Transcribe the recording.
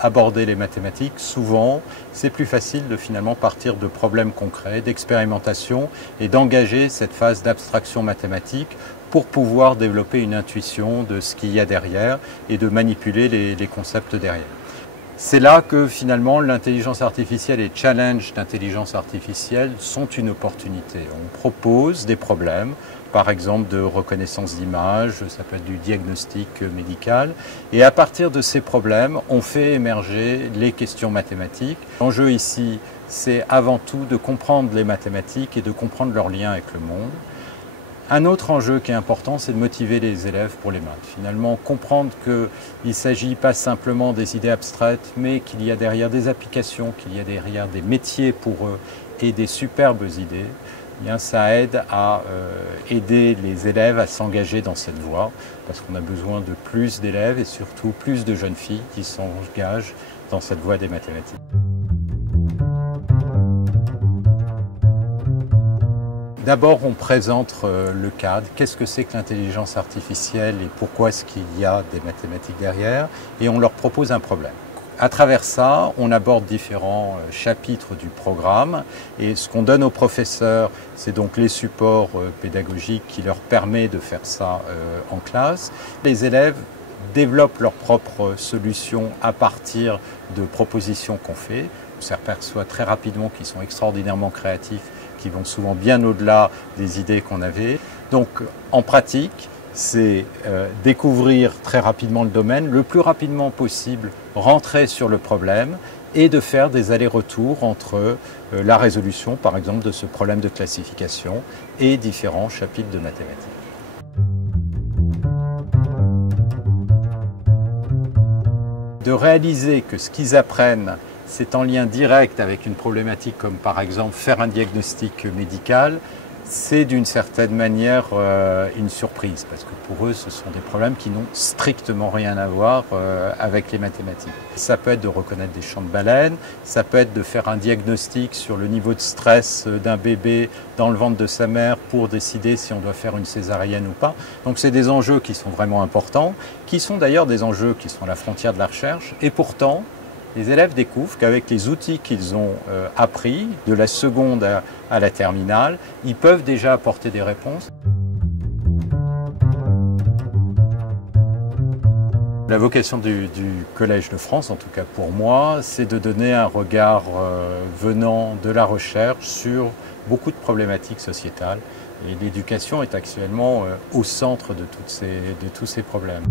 aborder les mathématiques, souvent, c'est plus facile de finalement partir de problèmes concrets, d'expérimentation et d'engager cette phase d'abstraction mathématique pour pouvoir développer une intuition de ce qu'il y a derrière et de manipuler les concepts derrière. C'est là que finalement l'intelligence artificielle et challenge d'intelligence artificielle sont une opportunité. On propose des problèmes, par exemple de reconnaissance d'images, ça peut être du diagnostic médical, et à partir de ces problèmes, on fait émerger les questions mathématiques. L'enjeu ici, c'est avant tout de comprendre les mathématiques et de comprendre leur lien avec le monde. Un autre enjeu qui est important, c'est de motiver les élèves pour les maths. Finalement, comprendre qu'il ne s'agit pas simplement des idées abstraites, mais qu'il y a derrière des applications, qu'il y a derrière des métiers pour eux et des superbes idées, eh bien, ça aide à aider les élèves à s'engager dans cette voie, parce qu'on a besoin de plus d'élèves et surtout plus de jeunes filles qui s'engagent dans cette voie des mathématiques. D'abord, on présente le cadre, qu'est-ce que c'est que l'intelligence artificielle et pourquoi est-ce qu'il y a des mathématiques derrière, et on leur propose un problème. À travers ça, on aborde différents chapitres du programme, et ce qu'on donne aux professeurs, c'est donc les supports pédagogiques qui leur permettent de faire ça en classe. Les élèves développent leurs propres solutions à partir de propositions qu'on fait. On s'aperçoit très rapidement qu'ils sont extraordinairement créatifs, qui vont souvent bien au-delà des idées qu'on avait. Donc en pratique, c'est découvrir très rapidement le domaine, le plus rapidement possible, rentrer sur le problème et de faire des allers-retours entre la résolution, par exemple, de ce problème de classification et différents chapitres de mathématiques. De réaliser que ce qu'ils apprennent, c'est en lien direct avec une problématique comme par exemple faire un diagnostic médical, c'est d'une certaine manière une surprise parce que pour eux ce sont des problèmes qui n'ont strictement rien à voir avec les mathématiques. Ça peut être de reconnaître des chants de baleines, ça peut être de faire un diagnostic sur le niveau de stress d'un bébé dans le ventre de sa mère pour décider si on doit faire une césarienne ou pas. Donc c'est des enjeux qui sont vraiment importants, qui sont d'ailleurs des enjeux qui sont à la frontière de la recherche et pourtant les élèves découvrent qu'avec les outils qu'ils ont appris, de la seconde à la terminale, ils peuvent déjà apporter des réponses. La vocation du Collège de France, en tout cas pour moi, c'est de donner un regard venant de la recherche sur beaucoup de problématiques sociétales. Et l'éducation est actuellement au centre de tous ces problèmes.